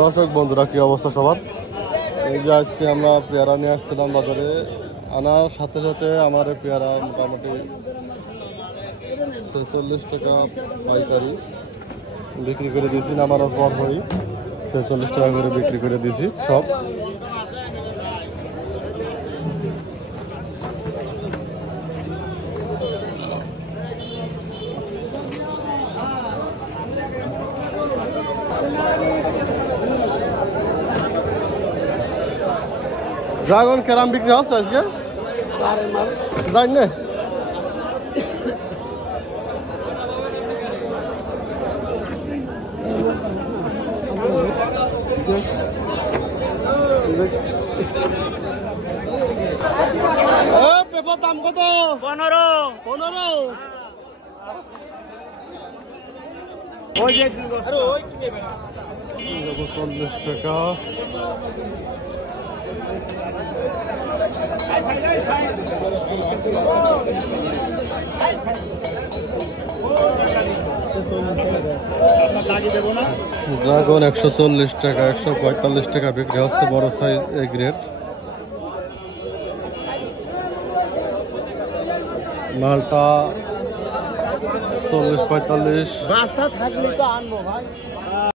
দর্শক বন্ধুরা, কি অবস্থা সবার? এই যে আজকে আমরা পেয়ারা নিয়ে আসছিলাম বাজারে, আনার সাথে সাথে আমার পেয়ারা মোটামুটি 46 টাকা পাইকারি বিক্রি করে দিয়েছি। নামানোর পর হই 46 টাকা করে বিক্রি করে দিয়েছি সব। ড্রাগন কেরাম বিক্রি হচ্ছে আজকে? যাই না পেপার দাম কত? 15। ওই যে 40 টাকা। ড্রাগন 140 টাকা, 145 টাকা বিক্রি হচ্ছে বড় সাইজ এ গ্রেড। মালটা 40-45। রাস্তা থাকলে তো আনবো ভাই।